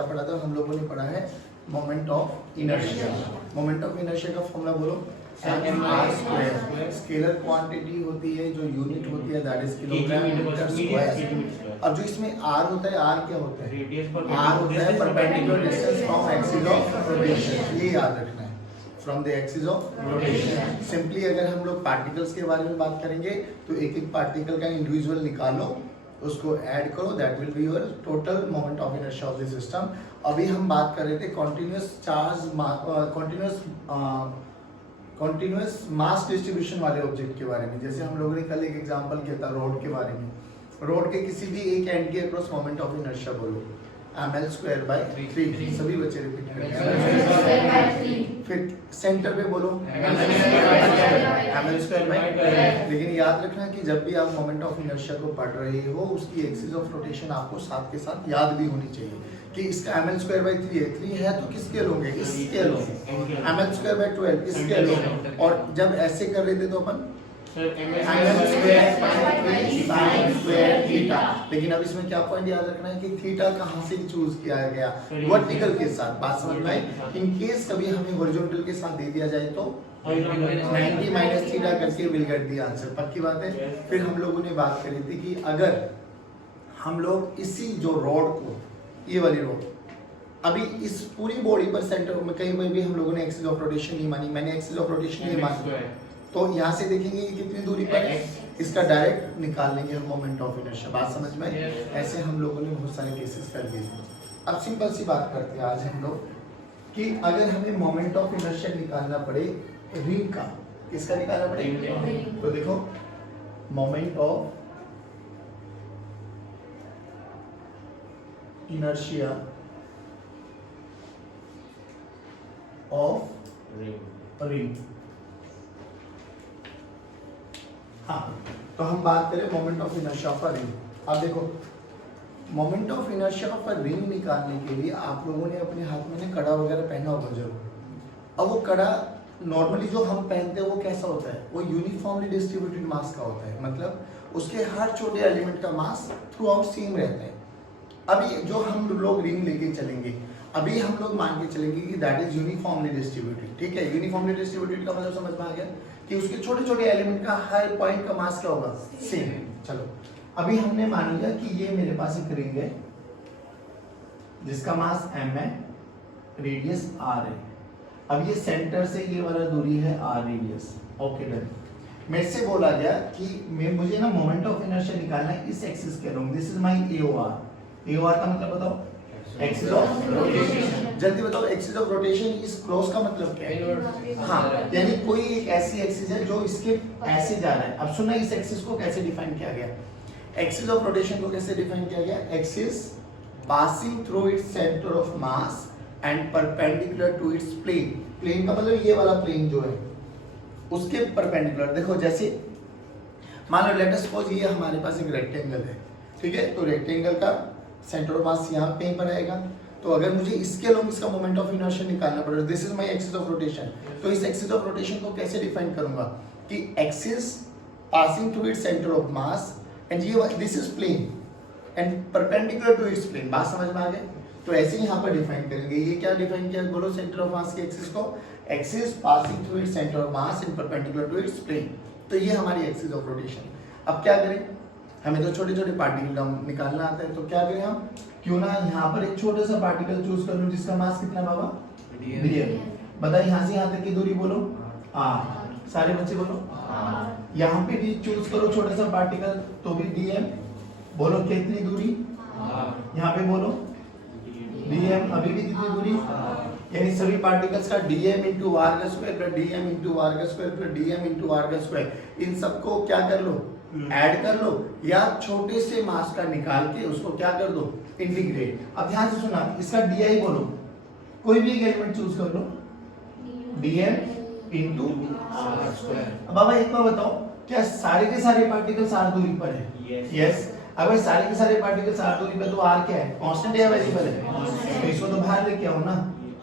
क्या पढ़ा था? हम लोगों ने पढ़ा है moment of inertia. Moment of inertia का फॉर्मूला बोलो, m/r²। स्केलर क्वांटिटी होती है, जो यूनिट होती है that is kilogram metre square. अब जो इसमें r होता है, r क्या होता है? r होता है perpendicular distance from axis of rotation. ये याद रखना है, from the axis of rotation. Simply अगर हम लोग पार्टिकल्स के बारे में बात करेंगे तो एक एक पार्टिकल का इंडिविजुअल निकालो, उसको ऐड करो, that will be your total moment of inertia of the system. अभी हम बात कर रहे थे कॉन्टिन्यूअस मास डिस्ट्रीब्यूशन वाले ऑब्जेक्ट के बारे में। जैसे हम लोगों ने कल एक एग्जांपल किया था रोड के बारे में। रोड के किसी भी एक एंड के अक्रॉस मोमेंट ऑफ इनर्शिया बोलो, ml²/3। सभी बच्चे रिपीट करेंगे। फिर सेंटर पे बोलो ml²/12। लेकिन याद रखना कि जब भी आप मोमेंट ऑफ इनर्शिया को पढ़ रहे हो, उसकी एक्सिस ऑफ रोटेशन आपको साथ के साथ याद भी होनी चाहिए कि इसका ml²/3 है। 3 है तो किस स्केल होंगे? इस स्केल होंगे। ml²/12 इस स्केल होंगे। और जब ऐसे कर रहे थे तो अपन लेकिन अब इसमें क्या पॉइंट याद रखना है कि थीटा कहाँ से चूज किया गया? वर्टिकल के साथ। बात समझ में आई? इन केस कभी हमें हॉरिजॉन्टल के साथ दे दिया जाए तो 90 माइनस थीटा करके विल गेट द आंसर। पक्की बात है। फिर हम लोगों ने बात करी थी कि अगर हम लोग इसी जो रॉड को, ये वाली रॉड, अभी इस पूरी बॉडी पर सेंटर में कहीं भी हम लोगों ने एक्सिस ऑफ रोटेशन नहीं मानी, मैंने एक्सिस ऑफ रोटेशन नहीं मानी, तो यहाँ से देखेंगे कि कितनी दूरी पर है, इसका डायरेक्ट निकाल लेंगे हम मोमेंट ऑफ इनर्शिया। बात समझ में? ऐसे हम लोगों ने बहुत सारे केसेस कर दिए। अब सिंपल सी बात करते हैं आज हम लोग कि अगर हमें मोमेंट ऑफ इनर्शिया निकालना पड़े रिंग का, किसका निकालना पड़े? तो देखो moment of inertia of ring. हाँ, तो हम बात करें moment of inertia of a ring. अब देखो moment of inertia of a ring निकालने के लिए आप लोगों ने अपने हाथ में ना कड़ा वगैरह पहना होगा जरूर। अब वो कड़ा नॉर्मली जो हम पहनते हैं वो कैसा होता है? वो यूनिफॉर्मली डिस्ट्रीब्यूटेड मास का होता है, मतलब उसके हर छोटे एलिमेंट का मास थ्रू आउट सेम रहता है। अभी जो हम लोग रिंग लेके चलेंगे, अभी हम लोग मान के चलेंगे कि दैट इज यूनिफॉर्मली डिस्ट्रीब्यूटेड। ठीक है, यूनिफॉर्मली डिस्ट्रीब्यूटेड का मतलब समझ में आ गया कि उसके छोटे छोटे एलिमेंट का हर पॉइंट का मास क्या होगा? सेम। चलो अभी हमने मान लिया कि ये मेरे पास एक रिंग है जिसका मास m है, रेडियस r है। अब ये सेंटर से ये वाला दूरी है r रेडियस। Okay done. मेरे से बोला गया कि मुझे ना मोमेंट ऑफ इनर्शिया निकालना है इस एक्सिस के along. This is my AOR। AOR का मतलब बताओ? Axis of rotation. जल्दी बताओ, एक्सिस ऑफ रोटेशन इस क्रॉस का मतलब क्या है? हाँ, यानी कोई एक ऐसी एक्सिस है जो इसके ऐसे जा रहा है। अब सुना इस एक्सिस को कैसे डिफाइन किया गया? एक्सिस ऑफ रोटेशन को कैसे डिफाइन किया गया? Axis passing through its centre of mass and perpendicular to its plane. Plane का मतलब ये वाला प्लेन जो है उसके परपेंडिकुलर। देखो जैसे मान लो लेट अस सपोज ये हमारे पास एक रेक्टेंगल है, ठीक है, तो रेक्टेंगल का सेंटर ऑफ मास यहाँ पे पर आएगा। तो अगर मुझे इसके अलोंग इसका मोमेंट ऑफ इनर्शिया निकालना पड़ेगा, this is my axis of rotation, तो इस एक्सिस ऑफ रोटेशन को कैसे डिफाइन करूंगा कि axis passing through its centre of mass and ये this is plane and perpendicular to its plane. बात समझ में आ गई? तो ऐसे ही यहाँ पर डिफाइन करेंगे। ये क्या डिफाइन किया बोलो? सेंटर ऑफ मास के एक्सिस को axis passing through its centre of mass and perpendicular to its plane. तो ये हमारी एक्सिस ऑफ रोटेशन। अब क्या करें? हमें तो छोटे छोटे पार्टिकल निकालना आता है, तो क्या करें हम? क्यों ना यहाँ पर एक छोटा सा पार्टिकल चूज कर लूं जिसका मास कितना बाबा? dm। बताइए यहाँ से यहाँ तक की दूरी बोलो r। सारे बच्चे बोलो r। यहाँ पे भी चूज करो छोटा सा पार्टिकल तो भी dm। बोलो कितनी दूरी? r। यहाँ पे बोलो dm। अभी भी कितनी दूरी? यानी सभी पार्टिकल्स का dm इंटू r का square plus dm into r का square plus dm into r का स्क्वायर, इन सबको क्या कर लो? ऐड कर लो, या छोटे से मास का निकाल के उसको क्या कर दो? इंटीग्रेट। अब ध्यान से सुना, इसका di बोलो, कोई भी एक एलिमेंट चूज कर लो, dm इंटू r स्क्वायर। अब बाबा एक बार बताओ, क्या सारे के सारे पार्टिकल्स r दूरी पर है? यस। अगर सारे के सारे पार्टिकल्स r दूरी पर, तो r क्या है? कांस्टेंट या वेरिएबल है? तो इसको तो बाहर लेके आओ ना,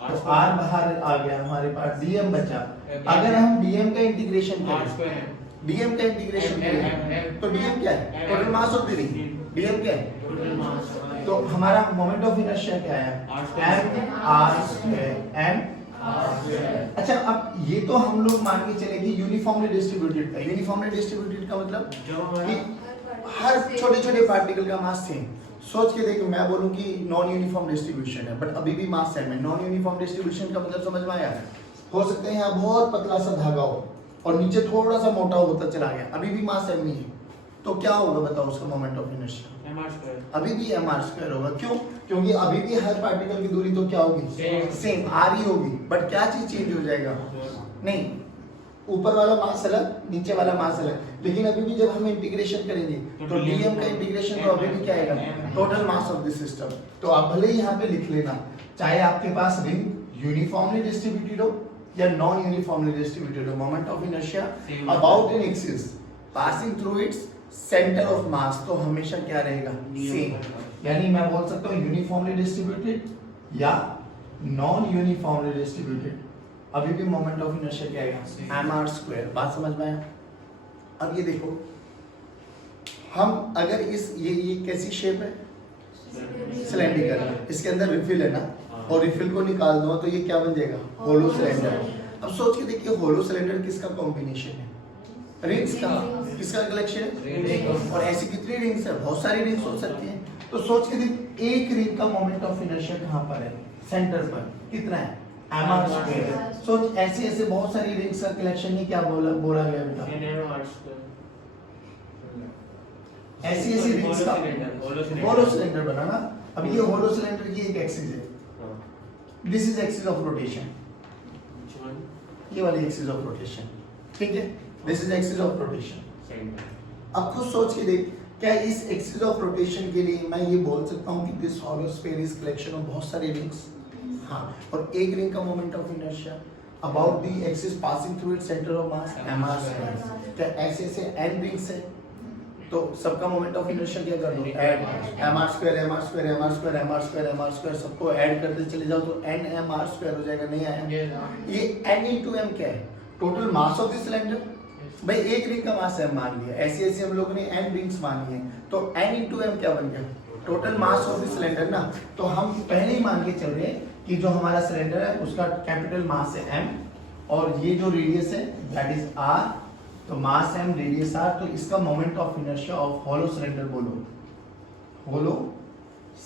तो r बाहर आ गया, हमारे पास dm बचा। अगर हम dm का इंटीग्रेशन करें, dm का इंटीग्रेशन करें तो dm क्या है? Total mass of the ring. DM क्या है? तो हमारा मोमेंट ऑफ इनर्शिया क्या है? M R square M. अच्छा, अब ये तो हम लोग मान के चले कि यूनिफॉर्मली डिस्ट्रीब्यूटेड था। यूनिफॉर्मली डिस्ट्रीब्यूटेड का मतलब कि हर छोटे छोटे पार्टिकल का मास सेम। सोच के देखो, मैं बोलूं कि नॉन यूनिफॉर्म डिस्ट्रीब्यूशन है बट अभी भी मास सेम है। नॉन यूनिफॉर्म डिस्ट्रीब्यूशन का मतलब समझ में आया? हो सकता है यहाँ बहुत पतला सा धागा हो और नीचे थोड़ा सा मोटा होता चला गया, अभी भी मास सेम ही है। तो क्या होगा बताओ उसका मोमेंट ऑफ इनर्शिया? अभी भी mr स्क्वायर होगा। क्यों? क्योंकि अभी भी हर पार्टिकल की दूरी तो क्या होगी? सेम r ही होगी। बट क्या चीज चेंज हो जाएगा? नहीं, ऊपर वाला मास अलग, नीचे वाला मास अलग। लेकिन अभी भी जब हम इंटीग्रेशन करेंगे तो dm का इंटीग्रेशन तो अभी भी क्या आएगा? Total mass of this system. तो आप भले ही यहाँ पे लिख लेना, चाहे आपके पास रिंग यूनिफॉर्मली डिस्ट्रीब्यूटेड हो या नॉन यूनिफॉर्मली डिस्ट्रीब्यूटेड हो, moment of inertia about an axis passing through its centre of मास तो हमेशा क्या रहेगा? सेम। यानी मैं बोल सकता हूँ यूनिफॉर्मली डिस्ट्रीब्यूटेड या नॉन यूनिफॉर्मली डिस्ट्रीब्यूटेड, अभी भी मोमेंट ऑफ इनर्शिया क्या आएगा? M R square. बात समझ में आया? अब ये देखो, हम अगर इस ये कैसी शेप है? सिलेंड्रिकल। इसके अंदर रिफिल है ना, और रिफिल को निकाल दो तो ये क्या बन जाएगा? Hollow cylinder. अब सोच के देखिए, होलो सिलेंडर किसका कॉम्बिनेशन है? रिंग्स का। किसका कलेक्शन है? और ऐसी कितनी रिंग्स है? बहुत सारी रिंग्स हो सकती हैं। तो सोच के देख, एक रिंग का मोमेंट ऑफ इनर्शिया कहाँ पर है? सेंटर पर। कितना है? M R square. सोच, ऐसे ऐसे बहुत सारी रिंग्स का कलेक्शन ही क्या बोला गया बेटा? ऐसी ऐसी रिंग्स का होलो सिलेंडर बना ना। अब ये होलो सिलेंडर की एक एक्सिस है, this is axis of rotation, ये वाली एक्सिस ऑफ रोटेशन, ठीक है? This is axis of rotation. अब खुद सोच के देख, क्या इस एक्सिस ऑफ रोटेशन के लिए मैं ये बोल सकता हूँ कि this hollow sphere is collection of बहुत सारी रिंग्स? हाँ। और एक रिंग का moment of inertia about the axis passing through its centre of mass M R square. क्या ऐसे ऐसे n रिंग्स है तो सबका मोमेंट ऑफ इनर्शिया क्या कर दो? Add M R square M R square M R square M R square M R square, सबको ऐड करते चले जाओ तो n एम आर स्क्वायर हो जाएगा। नहीं आया? ये n इंटू m क्या है? Total mass of the cylinder. भाई एक रिंग का मास m मान लिया, ऐसी ऐसी हम लोगों ने n रिंग्स मानी है, तो n इंटू m क्या बन गया? Total mass of the cylinder ना। तो हम पहले ही मान के चल रहे हैं कि जो हमारा सिलेंडर है उसका कैपिटल मास है m, और ये जो रेडियस है दैट इज r, तो मास m रेडियस r, तो इसका moment of inertia of hollow cylinder बोलो, होलो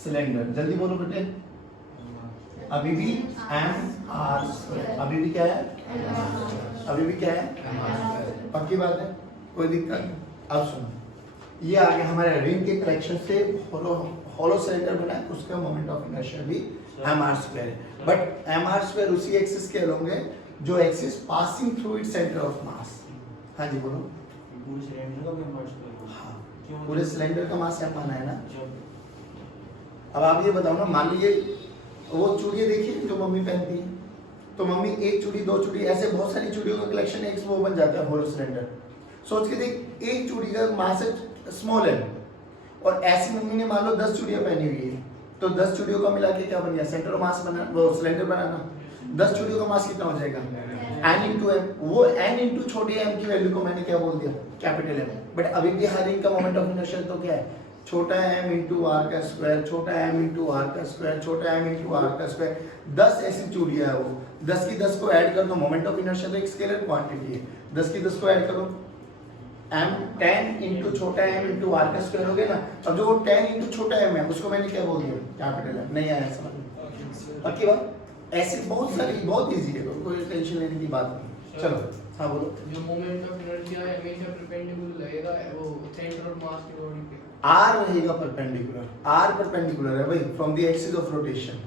सिलेंडर। जल्दी बोलो बेटे। अभी भी m r स्क्वायर, अभी भी क्या है? अभी भी क्या है? पक्की बात है, कोई दिक्कत नहीं। अब सुनो, ये आगे हमारे रिंग के कलेक्शन से होलो सिलेंडर बना है, उसका मोमेंट ऑफ इनर्शिया भी एम आर स्क्वायर है। बट एम आर स्क्वायर उसी एक्सिस के अलोंग है जो axis passing through its centre of मास। हाँ जी बोलो। पूरे सिलेंडर का भी एम आर स्क्वायर? हाँ, पूरे सिलेंडर का मास एम माना है ना। अब आप ये बताओ ना, मान लीजिए वो चूड़ियाँ देखिए जो मम्मी पहनती है, तो मम्मी एक चूड़ी दो चूड़ी ऐसे बहुत सारी चूड़ियों का कलेक्शन एक वो बन जाता है होलो सिलेंडर। सोच के देख, एक चूड़ी का मास स्मॉल है और ऐसी मम्मी ने मान लो 10 चूड़ियां पहनी हुई है, तो 10 चूड़ियों का मिला के क्या बन गया? सेंटर मास बना, वो सिलेंडर बनाना। 10 चूड़ियों का मास कितना हो जाएगा? n into M. वो n इंटू छोटे m की वैल्यू को मैंने क्या बोल दिया? Capital M। बट अभी भी हर रिंग का मोमेंट ऑफ इनर्शिया तो क्या है? छोटा m इंटू आर का स्क्वायर, छोटा m इंटू आर का स्क्वायर, छोटा m इंटू आर का स्क्वायर। 10 ऐसी चूड़ियां है, वो 10 की 10 को ऐड कर दो, मोमेंट ऑफ इनर्शिया तो एक स्केलर क्वांटिटी है, 10 की 10 को ऐड करो, m 10 इंटू छोटा m इंटू आर का स्क्वायर हो गया ना। अब जो 10 इंटू छोटा m है उसको मैंने क्या बोल दिया? Capital M। नहीं आया समझ में? बाकी बात ऐसे बहुत सारी, बहुत इजी है, कोई टेंशन लेने की बात नहीं। चलो हाँ बोलो। जो मोमेंट ऑफ इनर्शिया है हमेशा परपेंडिकुलर रहेगा, वो सेंटर ऑफ मास की बॉडी पे r रहेगा परपेंडिकुलर, r परपेंडिकुलर है भाई from the axis of rotation.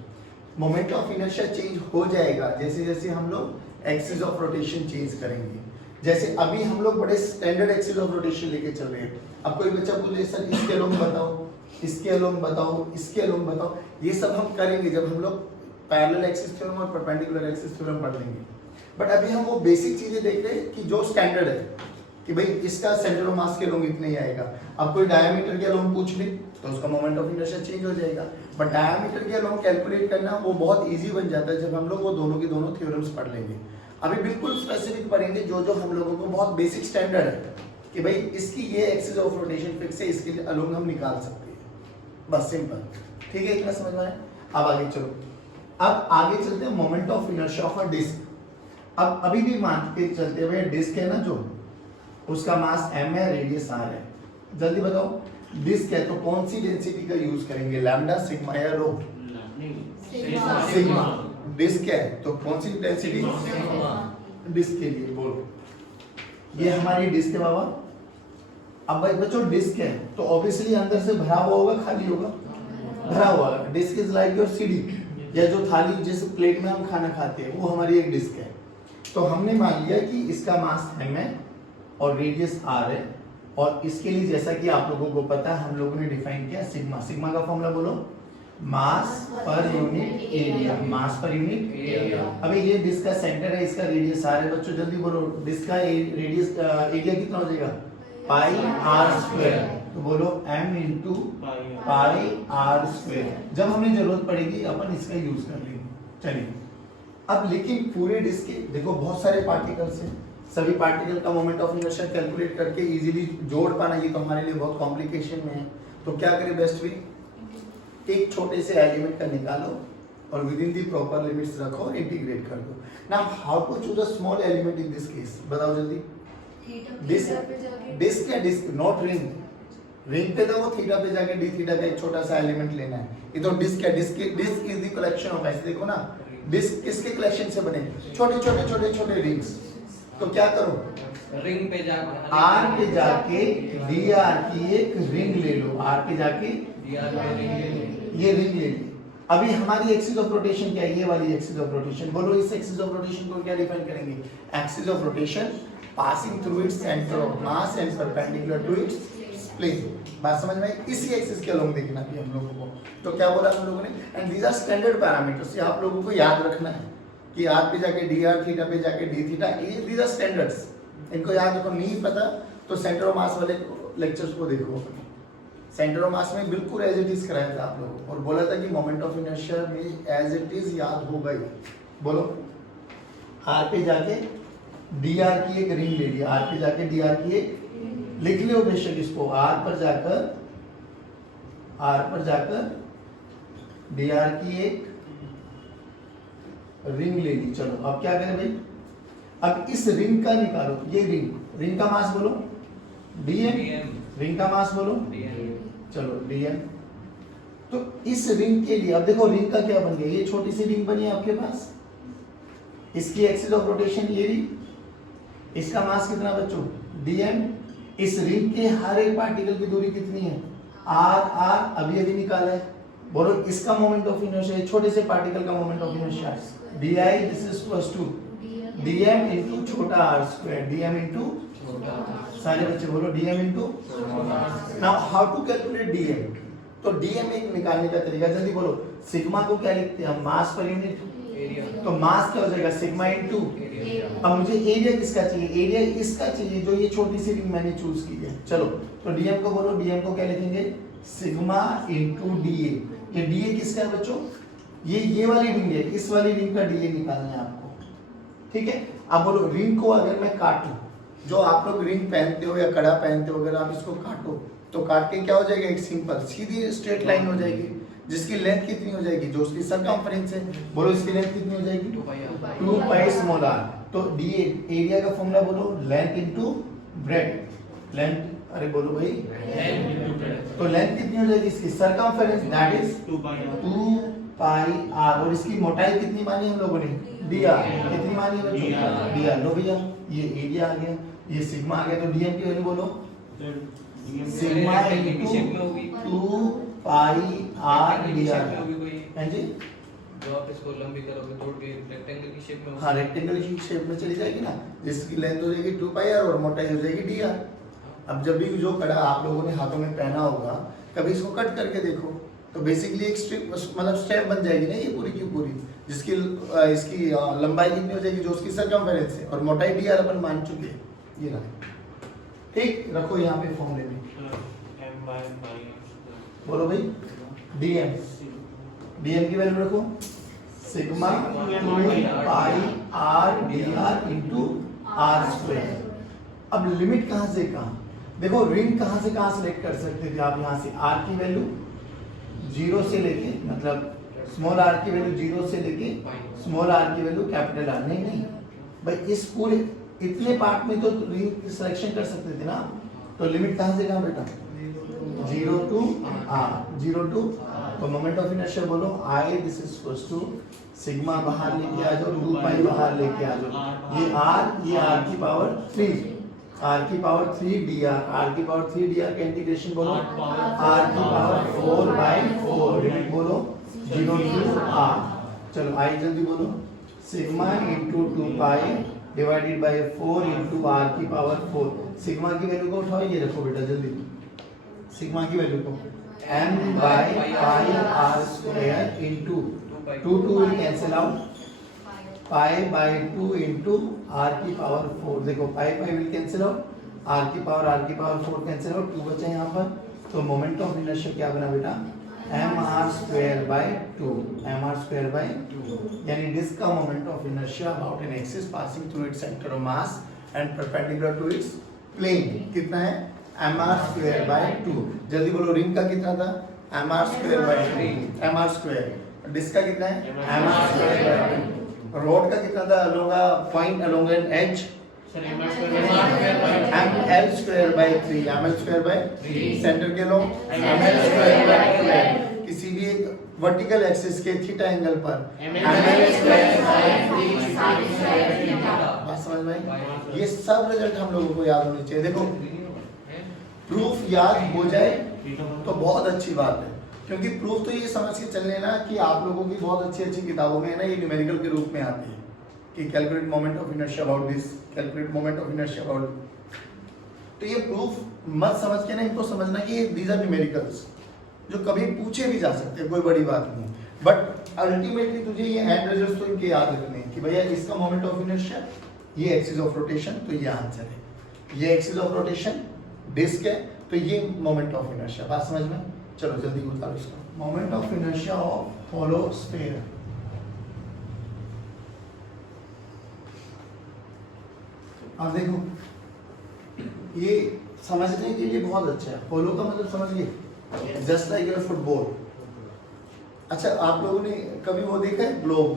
Moment of inertia change हो जाएगा जैसे जैसे हम लोग एक्सिस ऑफ रोटेशन चेंज करेंगे। जैसे अभी हम लोग बड़े स्टैंडर्ड एक्सिस ऑफ रोटेशन लेके चल रहे हैं। अब कोई बच्चा बोले सर इसके अलोंग बताओ, इसके अलोंग बताओ, इसके अलोंग बताओ, ये सब हम करेंगे जब हम लोग पैरेलल एक्सिस थ्योरम और परपेंडिकुलर एक्सिस थ्योरम पढ़ लेंगे। बट अभी हम वो बेसिक चीजें देख रहे हैं कि जो स्टैंडर्ड है कि भाई इसका सेंटर ऑफ मास के अलोंग इतने ही आएगा। अब कोई डायमीटर के अलोंग पूछ ले तो उसका मोमेंट ऑफ इनर्शिया चेंज हो जाएगा। बट डायमीटर के अलोंग कैलकुलेट करना वो बहुत इजी बन जाता है जब हम लोग वो दोनों की दोनों थ्योरम्स पढ़ लेंगे। अभी बिल्कुल स्पेसिफिक पढ़ेंगे जो जो हम लोगों को बहुत बेसिक स्टैंडर्ड है कि भाई इसकी ये एक्सिस ऑफ रोटेशन फिक्स है, इसके अलोंग हम निकाल सकते हैं। बस सिंपल। ठीक है, इतना समझ में आया। अब आगे चलो, अब आगे चलते हैं moment of inertia of a disc. अब अभी भी मान के चलते हुए डिस्क है ना, जो उसका मास m है, रेडियस r है। जल्दी बताओ, डिस्क है तो कौन सी डेंसिटी का यूज करेंगे, लैम्डा, सिग्मा या रो? सिग्मा। डिस्क है तो कौन सी डेंसिटी? डिस्क के लिए बोलो, ये हमारी डिस्क है बाबा। अब भाई बच्चों डिस्क है तो ऑब्वियसली अंदर से भरा हुआ होगा, खाली होगा? भरा हुआ होगा। Disc is like your CD, या जो थाली जिस प्लेट में हम खाना खाते हैं वो हमारी एक डिस्क है। तो हमने मान लिया कि इसका मास m है और रेडियस r है, और इसके लिए जैसा कि आप लोगों को पता है हम लोगों ने डिफाइन किया सिग्मा। सिग्मा का फॉर्मूला बोलो, मास पर यूनिट एरिया। मास पर यूनिट एरिया। अबे ये डिस्क का सेंटर है, इसका रेडियस r है। बच्चों जल्दी बोलो, डिस्क का रेडियस एरिया कितना हो जाएगा? पाई r स्क्वायर। तो बोलो m into pi r square. जब हमें जरूरत पड़ेगी अपन इसका यूज कर लेंगे। चलिए, अब लेकिन पूरे डिस्क के देखो बहुत सारे पार्टिकल्स हैं, सभी पार्टिकल का मोमेंट ऑफ इनर्शिया कैलकुलेट करके इजीली जोड़ पाना ये तो हमारे लिए बहुत कॉम्प्लिकेशन में है। तो क्या करें बेस्ट वे, एक छोटे से एलिमेंट का निकालो और within the proper limits रखो और इंटीग्रेट कर दो। Now how to choose a small element in this case, बताओ जल्दी। डिस्क या डिस्क, नॉट रिंग। रिंग पे तो वो थीटा पे जाके डी थीटा का एक छोटा सा एलिमेंट लेना है। ये तो डिस्क है, disc is the collection of, ऐसे देखो ना, डिस्क किसके कलेक्शन से बने? छोटे छोटे छोटे छोटे रिंग्स। तो क्या करो, रिंग पे जाकर आर पे जाके डी आर की एक रिंग ले लो। आर पे जाके डीआर पे रिंग ले लो। ये रिंग ले ली। अभी हमारी एक्सिस ऑफ रोटेशन क्या है? ये वाली एक्सिस ऑफ रोटेशन। बोलो इस एक्सिस ऑफ रोटेशन को क्या डिफाइन करेंगे? Axis of rotation passing through its centre of mass and perpendicular to its plane. बात समझ में आई? इसी एक्सिस के अलोंग देखना भी हम लोगों को। तो क्या बोला हम लोगों ने, and these are standard parameters, ये आप लोगों को याद रखना है कि आर पे जाके डी आर, थीटा पे जाके डी थीटा, ये दीज आर स्टैंडर्ड्स, इनको याद रखो। नहीं पता तो सेंटर ऑफ मास वाले लेक्चर्स को देखो। सेंटर ऑफ मास में बिल्कुल एज इट इज कराया था आप लोगों को और बोला था कि मोमेंट ऑफ इनर्शिया में एज इट इज याद होगा ही। बोलो, आर पे जाके डी आर की एक रिंग ले लिया, आर पे जाके डी आर की एक, लिख लो बेशक इसको, आर पर जाकर डी आर की एक रिंग ले ली। चलो अब क्या करें भाई, अब इस रिंग का निकालो, ये रिंग का मास बोलो dm, रिंग का मास बोलो चलो dm। तो इस रिंग के लिए अब देखो रिंग का क्या बन गया, ये छोटी सी रिंग बनी है आपके पास, इसकी एक्सिस ऑफ रोटेशन ये रही, इसका मास कितना बच्चों dm। इस रिंग के हर एक पार्टिकल की दूरी कितनी है r, अभी अभी निकाला है। बोलो इसका मोमेंट ऑफ इनर्शिया, छोटे से पार्टिकल का moment of inertia di this is equals to dm into छोटा r स्क्वायर, dm इनटू सारे बच्चे बोलो dm into. Now how to calculate dm, तो dm एक निकालने का तरीका जल्दी बोलो। सिग्मा को क्या लिखते हैं हम, मास पर यूनिट एरिया, तो मास क्या हो जाएगा सिग्मा इनटू। अब मुझे एरिया किसका चाहिए, एरिया इसका चाहिए जो ये छोटी सी रिंग मैंने चूज की है। चलो तो dm को बोलो, dm को क्या लिखेंगे सिग्मा इनटू dA। ये dA किसका है बच्चों, ये वाली रिंग है, इस वाली रिंग का dA निकालना है आपको, ठीक है। अब बोलो रिंग को अगर मैं काटूं, जो आप लोग रिंग पहनते हो या कड़ा पहनते हो, अगर आप इसको काटो तो काट के क्या हो जाएगा, एक सिंपल सीधी स्ट्रेट लाइन हो जाएगी जिसकी लेंथ कितनी हो जाएगी, जो उसकी सरकमफ्रेंस है। बोलो इसकी लेंथ कितनी हो जाएगी 2 पाई स्मॉल r। तो dA एरिया का फॉर्मूला बोलो लेंथ इनटू ब्रेड्थ। लेंथ, अरे बोलो भाई तो लेंथ कितनी हो जाएगी इसकी circumference, that is 2 pi r। और इसकी मोटाई कितनी मानी हम लोगों ने dr, कितनी मानी है बच्चों dr। लो भैया ये एरिया आ गया, ये सिग्मा आ गया, तो dm की वैल्यू बोलो sigma into 2 pi r dr। हैं जी, जो आप इसको लंबी करोगे तोड़ के रेक्टेंगल की शेप में, हाँ रेक्टेंगल की शेप में चली जाएगी ना, जिसकी लेंथ हो जाएगी 2 पाई r और मोटाई हो जाएगी dr। अब जब भी जो कड़ा आप लोगों ने हाथों में पहना होगा, कभी इसको कट करके देखो तो बेसिकली एक स्ट्रिप मतलब स्टेप बन जाएगी ना ये पूरी की पूरी, जिसकी इसकी लंबाई कितनी हो जाएगी जो उसकी सरकमफेरेंस है, और मोटाई dr अपन मान चुके हैं। ये रहा, ठीक, रखो यहाँ पे फॉर्मूले में बोलो भाई dm की वैल्यू रखो sigma 2 pi r dr into r square. अब लिमिट कहाँ से कहाँ, देखो रिंग कहाँ से कहाँ सिलेक्ट कर सकते थे आप, यहाँ से r की वैल्यू जीरो से लेके मतलब स्मॉल आर की वैल्यू जीरो से लेके स्मॉल आर की वैल्यू कैपिटल आर। नहीं भाई इस पूरे इतने पार्ट में तो रिंग सिलेक्शन कर सकते थे ना। तो लिमिट कहाँ से कहाँ बेटा? 0 to r, 0 to तो मोमेंट ऑफ इनर्शिया बोलो I this is equals to sigma बाहर लेके आ जाओ 2 पाई बाहर लेके आ जाओ। ये r की पावर 3 r की पावर 3 dr, r की पावर 3 dr का इंटीग्रेशन बोलो r की पावर 4 by 4 लिमिट बोलो 0 to r। चलो आई जल्दी बोलो sigma into 2 pi divided by 4 into r की पावर 4। सिग्मा की वैल्यू को उठाओ, ये रखो बेटा जल्दी सिग्मा की वैल्यू को m by pi r square into 2 will cancel out pi by 2 into r की पावर 4। देखो pi will cancel out r की पावर 4 cancel out 2 बचा यहाँ पर। तो मोमेंट ऑफ इनर्शिया क्या बना बेटा mr square by 2 यानी डिस्क का moment of inertia about an axis passing through its centre of mass and perpendicular to its plane कितना है mr square by 2। जल्दी बोलो रिंग का कितना था mr square by 2 mr square। Disc का कितना है mr square by 2। रोड का कितना था along point along an edge ml square by 3 ml square by 3। Centre के लो ml square by 12। किसी भी एक वर्टिकल एक्सिस के थीटा एंगल पर ml square by 3। बात समझ में आई? ये सब रिजल्ट हम लोगों को याद होने चाहिए। देखो प्रूफ याद हो जाए तो बहुत अच्छी बात है, क्योंकि प्रूफ तो ये समझ के चल लेना कि आप लोगों की बहुत अच्छी अच्छी किताबों में है ना ये न्यूमेरिकल के रूप में आती है कि calculate moment of inertia about this, calculate moment of inertia about. तो ये प्रूफ मत समझ के ना इनको समझना कि दीज आर न्यूमेरिकल्स जो कभी पूछे भी जा सकते हैं, कोई बड़ी बात नहीं। बट अल्टीमेटली तुझे ये एंड रिजल्ट्स तो इनके याद रखने हैं कि भैया इसका मोमेंट ऑफ इनर्शिया ये एक्सिस ऑफ रोटेशन, तो ये आंसर है। ये एक्सिस ऑफ रोटेशन डिस्क है तो ये मोमेंट ऑफ इनर्शिया। बात समझ में? चलो जल्दी बताओ इसका moment of inertia of hollow sphere. अब देखो ये समझने के लिए बहुत अच्छा है। होलो का मतलब समझिए जस्ट लाइक योर फुटबॉल। अच्छा आप लोगों ने कभी वो देखा है ग्लोब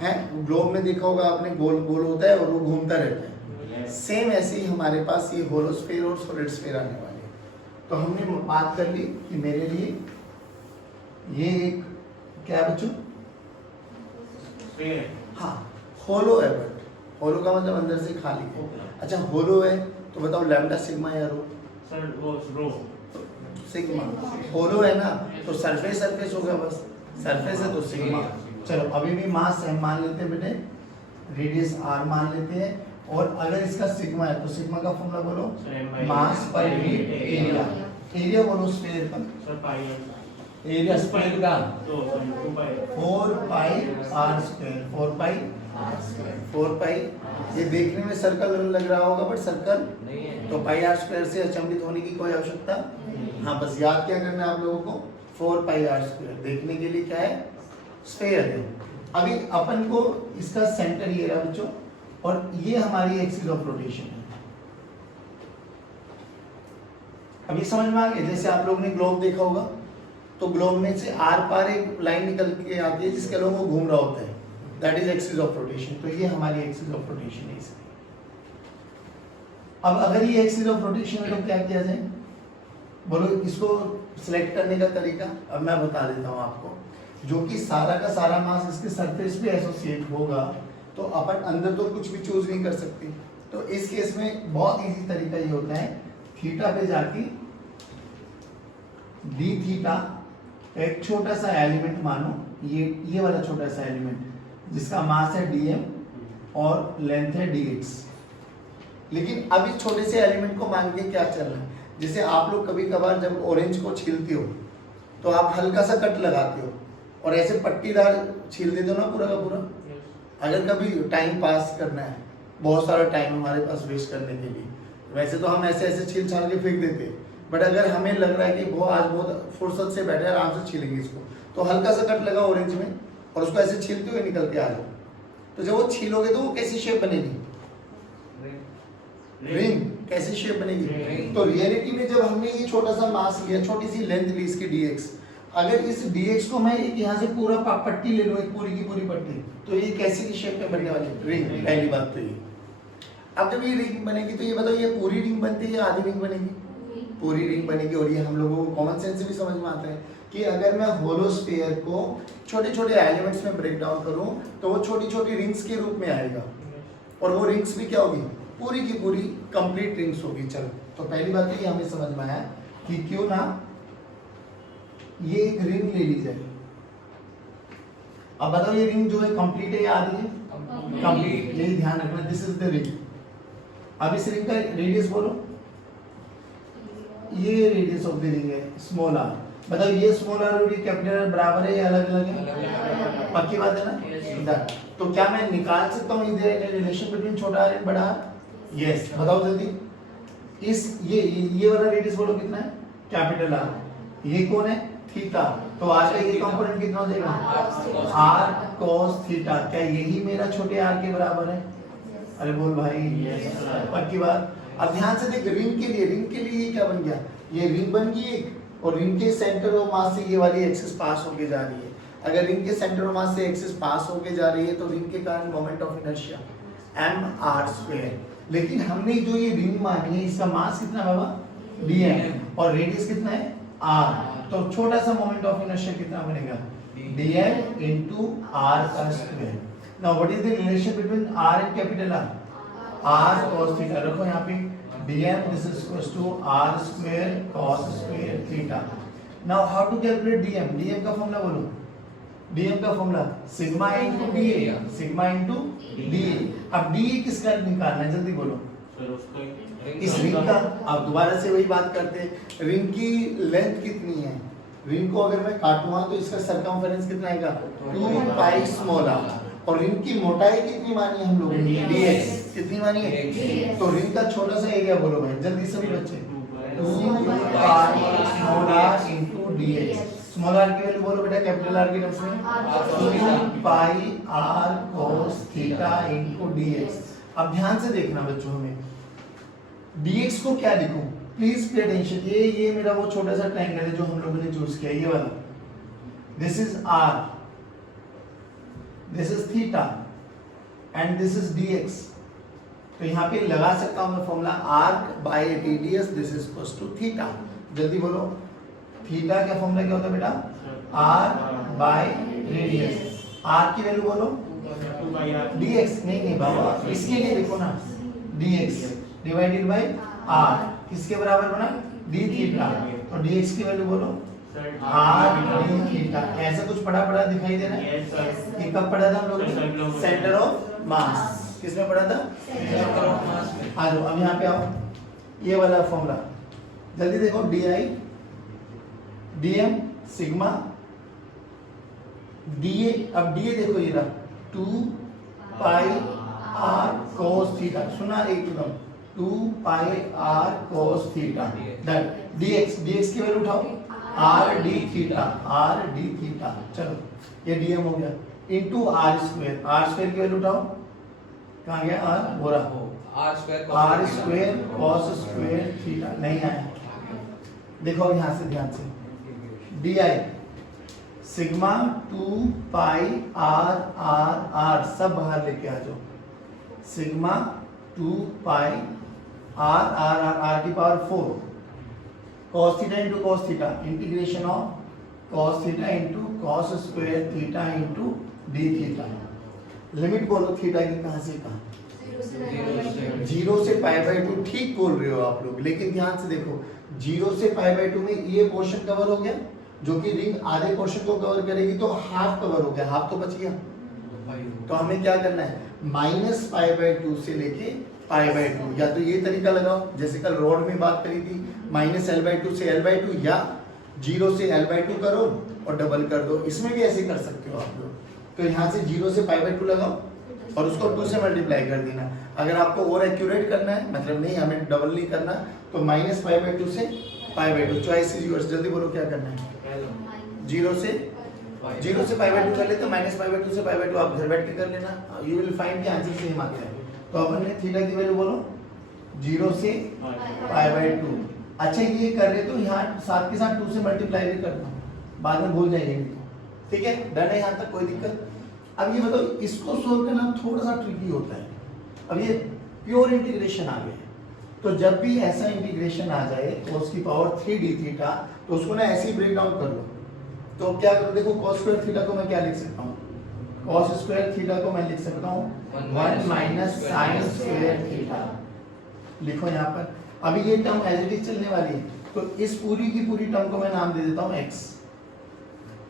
है? ग्लोब में देखा होगा आपने, गोल गोल होता है और वो घूमता रहता है। सेम ऐसे ही हमारे पास ये होलो स्फीयर और सॉलिड स्फीयर आने वाले हैं। तो हमने बात कर ली कि मेरे लिए ये एक क्या बच्चों हाँ होलो है, बट होलो का मतलब अंदर से खाली है। अच्छा होलो है तो बताओ लैम्डा सिग्मा या रो? सर वो रो सिग्मा। होलो है ना तो सरफेस सरफेस होगा, बस सरफेस है तो सिग्मा। चलो अभी भी मास हम मान लेते हैं बेटे, रेडियस r मान लेते हैं। और अगर इसका सिग्मा है तो सिग्मा का फॉर्मूला बोलो मास पर यूनिट एरिया। एरिया बोलो स्फीयर का सर पाई एरिया स्फीयर का तो 2 पाई 4 पाई r स्क्वायर 4 पाई। ये देखने में सर्कल लग रहा होगा बट सर्कल तो पाई r स्क्वायर से अचंभित होने की कोई आवश्यकता। हाँ बस याद क्या करना है आप लोगों को 4 पाई r स्क्वायर देखने के लिए क्या है स्फीयर है। अभी अपन को इसका सेंटर ये रहा बच्चों और ये हमारी एक्सिस ऑफ रोटेशन है। अभी समझ में आ गया? जैसे आप लोगों ने ग्लोब देखा होगा तो ग्लोब में से आर पार एक लाइन निकल के आती है जिसके लोगों को घूम रहा होता है, that is axis of rotation. तो ये हमारी एक्सिस ऑफ रोटेशन है इसकी। अब अगर ये एक्सिस ऑफ रोटेशन है तो क्या किया जाए बोलो? इसको सिलेक्ट करने का तरीका अब मैं बता देता हूँ आपको। जो कि सारा का सारा मास इसके सरफेस पे एसोसिएट होगा तो अपन अंदर तो कुछ भी चूज नहीं कर सकते। तो इस केस में बहुत इजी तरीका ये होता है थीटा पे जाके डी थीटा एक छोटा सा एलिमेंट मानो, ये वाला छोटा सा एलिमेंट जिसका मास है dm और लेंथ है dx। लेकिन अब इस छोटे से एलिमेंट को मान के क्या चलना है, जैसे आप लोग कभी कभार जब ऑरेंज को छीलते हो तो आप हल्का सा कट लगाते हो और ऐसे पट्टीदार छील देते हो ना पूरा का पूरा। अगर कभी टाइम पास करना है, बहुत सारा टाइम हमारे पास वेस्ट करने के लिए, वैसे तो हम ऐसे ऐसे छील छाल के फेंक देते हैं, बट अगर हमें लग रहा है कि वो आज बहुत फुर्सत से बैठे आराम से छीलेंगे इसको, तो हल्का सा कट लगा ऑरेंज में और उसको ऐसे छीलते हुए निकल के आ जाओ। तो जब वो छीलोगे तो वो कैसी शेप बनेगी? रिंग। कैसी शेप बनेगी? Ring. तो रियलिटी में जब हमने ये छोटा सा मास लिया, छोटी सी लेंथ ली इसकी dx, अगर इस dx को मैं एक यहाँ से पूरा पट्टी ले लूँ, एक पूरी की पूरी पट्टी, तो ये कैसी की शेप में बनने वाली है? रिंग। पहली बात तो ये। अब जब ये रिंग बनेगी तो ये बताओ ये पूरी रिंग बनती है या आधी रिंग बनेगी? पूरी रिंग बनेगी। और ये हम लोगों को कॉमन सेंस से भी समझ में आता है कि अगर मैं होलो स्फीयर को छोटे छोटे एलिमेंट्स में ब्रेक डाउन करूं तो वो छोटी छोटी रिंग्स के रूप में आएगा, और वो रिंग्स भी क्या होगी? पूरी की पूरी कंप्लीट रिंग्स होगी। चलो, तो पहली बात तो ये हमें समझ में आया कि क्यों ना ये एक रिंग ले ली जाए। अब बताओ ये रिंग जो है कंप्लीट है या आधी है? कंप्लीट। यही ध्यान रखना, दिस इज द रिंग। अब इस रिंग का रेडियस बोलो। ये रेडियस ऑफ द रिंग है स्मॉल आर। बताओ ये स्मॉल आर और ये कैपिटल आर बराबर है या अलग अलग है? पक्की बात है ना? Yes. तो क्या मैं निकाल सकता हूँ इधर रिलेशन बिटवीन छोटा आर एंड बड़ा आर? यस। बताओ जल्दी। इस ये वाला रेडियस बोलो कितना है? Capital R. ये कौन है? थीटा। तो आर का ये कंपोनेंट कितना हो जाएगा? R cos theta. क्या यही मेरा छोटे आर के बराबर है? अरे बोल भाई। पक्की बात। अब ध्यान से देख, रिंग के लिए ये क्या बन गया? ये रिंग बन गई एक, और रिंग के सेंटर ऑफ मास से ये वाली एक्सिस पास होके जा रही है। अगर रिंग के सेंटर ऑफ मास से एक्सिस पास होके जा रही है तो रिंग के कारण मोमेंट ऑफ इनर्शिया mr²। लेकिन हमने जो ये रिंग मानी है इसका मास कितना है बाबा? dm, और रेडियस कितना है? r। तो छोटा सा मोमेंट ऑफ इनर्शिया कितना बनेगा? dm into r का square. Now what is the relation between r and capital R? r cos theta. रखो यहाँ पे dm, this is equals to r square cos square theta। Now how to calculate dm? dm का formula बोलो। dm का formula sigma into da, sigma into da। अब da किसका निकालना है? जल्दी बोलो। सर उसका इस रिंग का। अब दोबारा से वही बात करते हैं, रिंग की लेंथ कितनी है? रिंग को अगर मैं काटूंगा तो इसका सरकमफेरेंस कितना आएगा? 2 पाई स्मॉल आर। और रिंग की मोटाई कितनी मानी है हम लोगों ने? dx। कितनी मानी है? तो रिंग का छोटा सा एरिया बोलो भाई, जल्दी सभी बच्चे। 2 pi small R into dx। Small R की वैल्यू बोलो बेटा, कैपिटल आर की टर्म्स में 2 pi r cos theta into dx। अब ध्यान से देखना बच्चों, हमें dx को क्या लिखूं? Please pay attention. ये मेरा वो छोटा सा ट्रायंगल है जो हम लोगों ने चूज किया, ये वाला। This is r, this is theta and this is dx। तो यहाँ पे लगा सकता हूं मैं formula arc by radius, this is equals to theta. जल्दी बोलो, थीटा का फॉर्मूला क्या होता है बेटा? R by radius. आर की वैल्यू बोलो। dx। नहीं बाबा, इसके लिए लिखो ना, dx डिवाइडेड बाय r। किसके बराबर बना? d theta. तो dx की वैल्यू बोलो r d थीटा। ऐसा कुछ पढ़ा दिखाई दे रहा है? ये कब पढ़ा था हम लोगों ने? सेंटर ऑफ मास। किसमें पढ़ा था? सेंटर ऑफ मास में। आ जाओ, अब यहाँ पे आओ, ये वाला फॉर्मूला जल्दी देखो। di dm sigma da। अब da देखो, ये रहा 2 पाई r cos थीटा। सुना एकदम, 2 pi r cos theta. Done. dx की वैल्यू उठाओ, r d theta, r d theta. चलो, ये dm हो गया into r square. r square की वैल्यू उठाओ, कहाँ गया? r हो रहा r square cos square theta. नहीं आया। देखो यहाँ से ध्यान से, di सिग्मा 2 पाई r सब बाहर लेके आ जाओ। सिग्मा 2 पाई r की power 4 cos theta into cos theta, integration of cos theta into cos square theta into d theta. Limit बोलो थीटा की कहाँ से कहाँ? 0 से π/2। ठीक बोल रहे हो आप लोग, लेकिन ध्यान से देखो, 0 से π/2 में ये पोर्शन कवर हो गया, जो कि रिंग आधे पोर्शन को कवर करेगी, तो हाफ कवर हो गया, हाफ तो बच गया। तो हमें क्या करना है? -π/2 से लेके π/2। या तो ये तरीका लगाओ जैसे कल रॉड में बात करी थी, -L/2 से L/2, या 0 से L/2 करो और डबल कर दो। इसमें भी ऐसे कर सकते हो आप लोग। तो यहाँ से 0 से π/2 लगाओ और उसको 2 से मल्टीप्लाई कर देना। अगर आपको और एक्यूरेट करना है, मतलब नहीं हमें डबल नहीं करना, तो -π/2 से π/2। Choice is yours. जल्दी बोलो क्या करना है? 0 से π/2 कर ले, तो -π/2 से π/2 आप घर बैठ के कर लेना। You will find the answer same आता है। तो अपन ने थीटा की वैल्यू बोलो 0 से पाई बाई 2। अच्छा ये कर रहे तो यहाँ साथ के साथ 2 से मल्टीप्लाई भी करना, बाद में भूल जाएंगे नहीं तो। ठीक है, डन है यहाँ तक, कोई दिक्कत? अब ये बताओ, इसको सोल्व करना थोड़ा सा ट्रिकी होता है। अब ये प्योर इंटीग्रेशन आ गया है, तो जब भी ऐसा इंटीग्रेशन आ जाए तो उसकी पावर 3 डी थीटा, तो उसको ना ऐसे ही ब्रेक डाउन कर लो। तो क्या करो, देखो cos स्क्वायर थीटा को मैं क्या लिख सकता हूँ? cos स्क्वायर थीटा को मैं लिख सकता हूँ 1 माइनस साइन स्क्वायर थीटा। लिखो यहाँ पर। अभी ये टर्म एज इट इज चलने वाली है, तो इस पूरी की पूरी टर्म को मैं नाम दे देता हूँ x।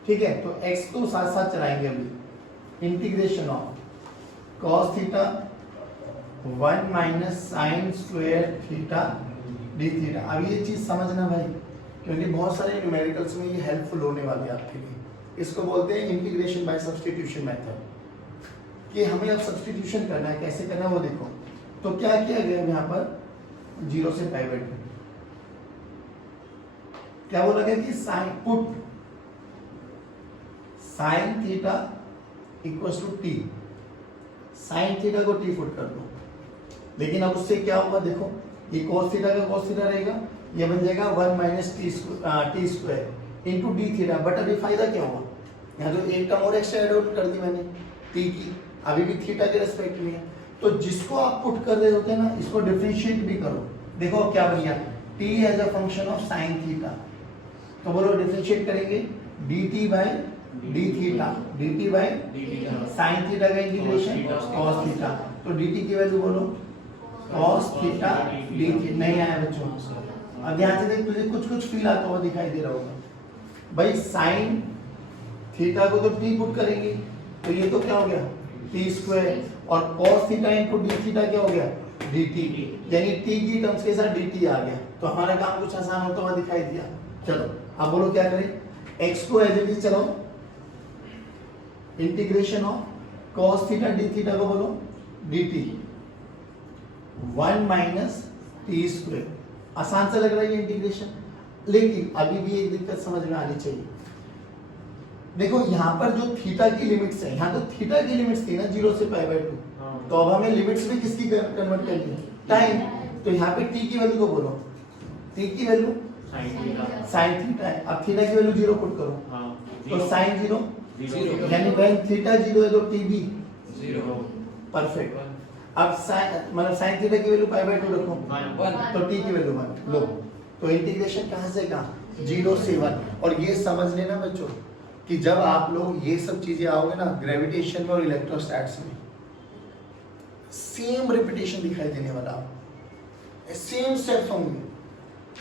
ठीक है, तो x को साथ साथ चलाएंगे अभी। Integration of cos theta 1 minus sine square theta D theta. अब ये चीज समझना भाई, क्योंकि बहुत सारे न्यूमेरिकल्स में ये हेल्पफुल होने वाली है आपके लिए। इसको बोलते हैं इंटीग्रेशन बाय सब्स्टिट्यूशन मेथड, कि हमें अब सब्स्टिट्यूशन करना है। कैसे करना है वो देखो। तो क्या किया गया यहाँ पर, 0 से पाई बाई 2 क्या बोला गया कि sine put sine theta equals to T, sine theta को टी पुट कर दो। लेकिन अब उससे क्या होगा, देखो ये cos थीटा का cos थीटा रहेगा, ये बन जाएगा 1 minus T square into D theta. But अभी फायदा क्या हुआ, यहाँ तो एक टर्म और एक्स्ट्रा एड कर दी मैंने टी की, अभी भी थीटा के रेस्पेक्ट में है। तो जिसको आप पुट कर रहे होते हैं ना, इसको डिफरेंशिएट भी करो। देखो अब क्या बन गया, T as a function of sine theta. तो बोलो डिफरेंशिएट करेंगे D T by D theta, D T by sine theta का इंटीग्रेशन cos थीटा। तो डी टी की वैल्यू बोलो cos थीटा डी थीटा। नहीं आया बच्चों, अब ध्यान से देख, तुझे कुछ कुछ फील आता हुआ दिखाई दे रहा होगा भाई। साइन थीटा को तो टी पुट करेंगे, तो ये तो क्या हो गया टी स्क्वायर, और cos theta into D theta क्या हो गया डी टी, यानी टी की टर्म्स के साथ डी टी आ गया। तो हमारा काम कुछ आसान होता हुआ दिखाई दिया। चलो अब बोलो क्या करें, x को एज इट इज चलाओ, integration of cos theta D theta को बोलो D T 1 minus T square. आसान सा लग रहा है ये इंटीग्रेशन, लेकिन अभी भी एक दिक्कत समझ में आनी चाहिए। देखो यहाँ पर जो थीटा की लिमिट्स है, यहाँ तो थीटा की लिमिट्स थी ना 0 से पाई बाई 2, तो अब हमें लिमिट्स भी किसकी कन्वर्ट करनी है, टाइम। तो यहाँ पे t की वैल्यू को बोलो, t की वैल्यू साइन थीटा है। अब थीटा की वैल्यू 0 पुट करो, तो साइन 0, यानी व्हेन थीटा 0 है तो t भी 0। परफेक्ट। अब मतलब साइन थीटा की वैल्यू पाई बाई 2 रखो, 1, तो t की वैल्यू 1 लो। तो इंटीग्रेशन कहाँ से कहाँ, 0 से 1। और ये समझ लेना बच्चों कि जब आप लोग ये सब चीजें आओगे ना ग्रेविटेशन में और इलेक्ट्रोस्टैट्स में, सेम रिपीटेशन दिखाई देने वाला, सेम स्टेप्स होंगे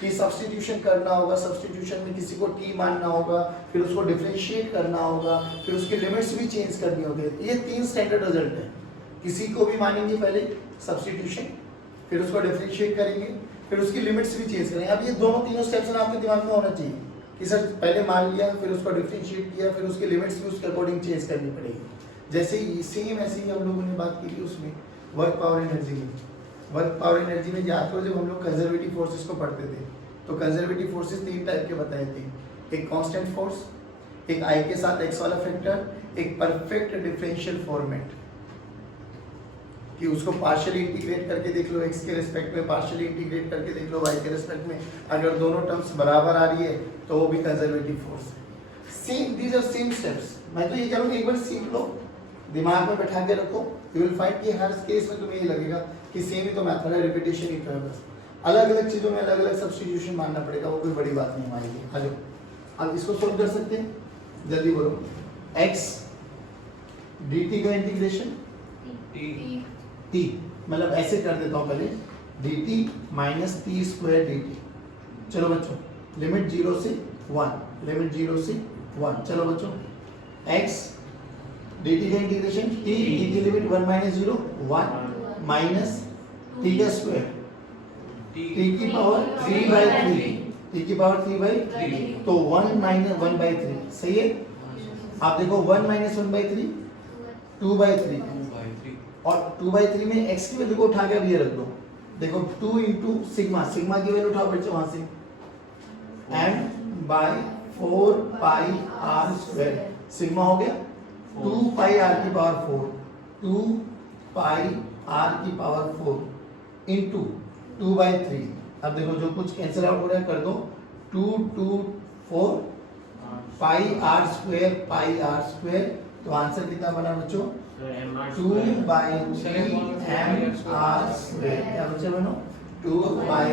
कि सब्स्टिट्यूशन करना होगा, सब्स्टिट्यूशन में किसी को t मानना होगा, फिर उसको डिफरेंशिएट करना होगा, फिर उसके लिमिट्स भी चेंज करनी होगी। ये 3 स्टैंडर्ड रिजल्ट है। किसी को भी मानेंगे पहले सब्स्टिट्यूशन, फिर उसको डिफरेंशिएट करेंगे, फिर उसकी लिमिट्स भी चेंज करेंगे। अब ये दोनों तीनों स्टेप्स ना आपके दिमाग में होना चाहिए कि सर पहले मान लिया, फिर उसको डिफरेंशिएट किया, फिर उसके लिमिट्स भी उसके अकॉर्डिंग चेंज करनी पड़ेगी। जैसे ही सेम ऐसे ही हम लोगों ने बात की थी उसमें वर्क पावर एनर्जी में। वर्क पावर एनर्जी में याद करो जब हम लोग कंजर्वेटिव फोर्सेस को पढ़ते थे, तो कंजर्वेटिव फोर्सेस 3 टाइप के बताए थे, एक कांस्टेंट फोर्स, एक आई के साथ एक्स वाला फैक्टर, एक परफेक्ट डिफरेंशियल फॉर्मेट कि उसको पार्शियली इंटीग्रेट करके देख लो एक्स के रिस्पेक्ट में, पार्शियली इंटीग्रेट करके देख लो वाई के रिस्पेक्ट में। अगर दोनों टर्म्स बराबर आ रही है तो वो भी कंजर्वेटिव फोर्स है। Same, these are same steps. मैं तो ये कह रहा हूँ एक बार सीख लो, दिमाग में बैठा के रखो, यू विल फाइंड कि हर केस में तुम्हें ये लगेगा कि सेम ही तो मेथड है, रिपीटेशन ही तो है। बस अलग अलग चीज़ों में अलग अलग सब्स्टिट्यूशन मानना पड़ेगा, वो कोई बड़ी बात नहीं हमारे लिए। आ जाओ अब इसको सोल्व कर सकते हैं, जल्दी बोलो। x dt का इंटीग्रेशन t, मतलब ऐसे कर देता हूँ पहले, dt minus T square dt। चलो बच्चों लिमिट 0 से 1, लिमिट 0 से 1। चलो बच्चों x dt का इंटीग्रेशन t की लिमिट 1 माइनस 0 1 माइनस t का स्क्वायर t की पावर 3/3, t की पावर 3/3, तो 1 माइनस 1/3 सही है। आप देखो 1 माइनस 1/3 2/3, और 2/3 में x की वैल्यू को उठा के अब ये रख दो। देखो 2 इंटू सिग्मा, सिग्मा की वैल्यू उठाओ बच्चों वहां से, m बाय 4 पाई r स्क्वायर, सिग्मा हो गया 2 पाई r की पावर 4, 2 पाई r की पावर 4 इंटू 2/3। अब देखो जो कुछ कैंसिल आउट हो रहा है कर दो। 2 2 4 पाई r स्क्वायर तो आंसर कितना बना बच्चों? 2/3 mr स्क्वायर। क्या बच्चे बनो? 2/3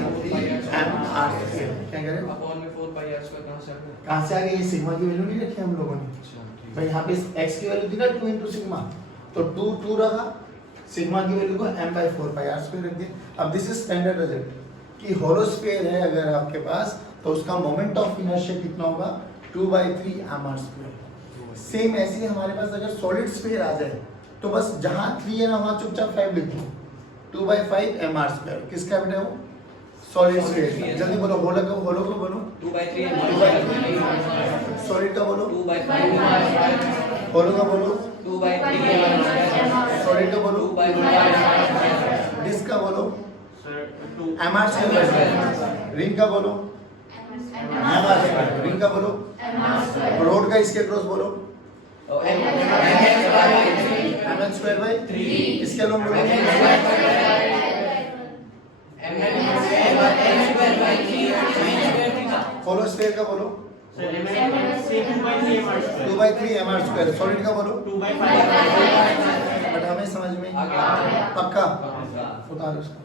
mr स्क्वायर। क्या कह रहे हो? अपॉन में 4 पाई r स्क्वायर कहां से आ गया? कहाँ से आ गई? ये सिग्मा की वैल्यू नहीं रखी हम लोगों ने भाई। यहाँ पे x की वैल्यू थी ना 2 into सिग्मा, तो 2 2 रहा, सिग्मा की वैल्यू को m/4 पाई r स्क्वायर रख दिया। अब दिस इज स्टैंडर्ड रिजल्ट कि होलो स्फीयर है अगर आपके पास तो उसका मोमेंट ऑफ इनर्शिया कितना होगा? 2/3 mr स्क्वायर। सेम ऐसे ही हमारे पास अगर सॉलिड स्फीयर आ जाए तो बस जहां 3 है ना वहां चुपचाप 5 लिख दो। 2/5 mr स्क्वायर किसका बेटा वो? Solid sphere. जल्दी बोलो, होलो का बोलो। 2/3 सॉलिड का बोलो। 2/5 होलो का बोलो। 2/3 सॉलिड का बोलो। 2/5 डिस्क का बोलो। Sir, 2. mr square. रिंग का बोलो। mr square. रिंग का बोलो। रोड का इसके क्रॉस बोलो। mn square by 3। इसके लोग बोलो। होलो स्फीयर का बोलो। Sir, say 2/3 mr square. 2/3 mr square. Solid का बोलो। 2/5 mr square. बट हमें समझ में आ गया। पक्का पक्का। उतारो उसको।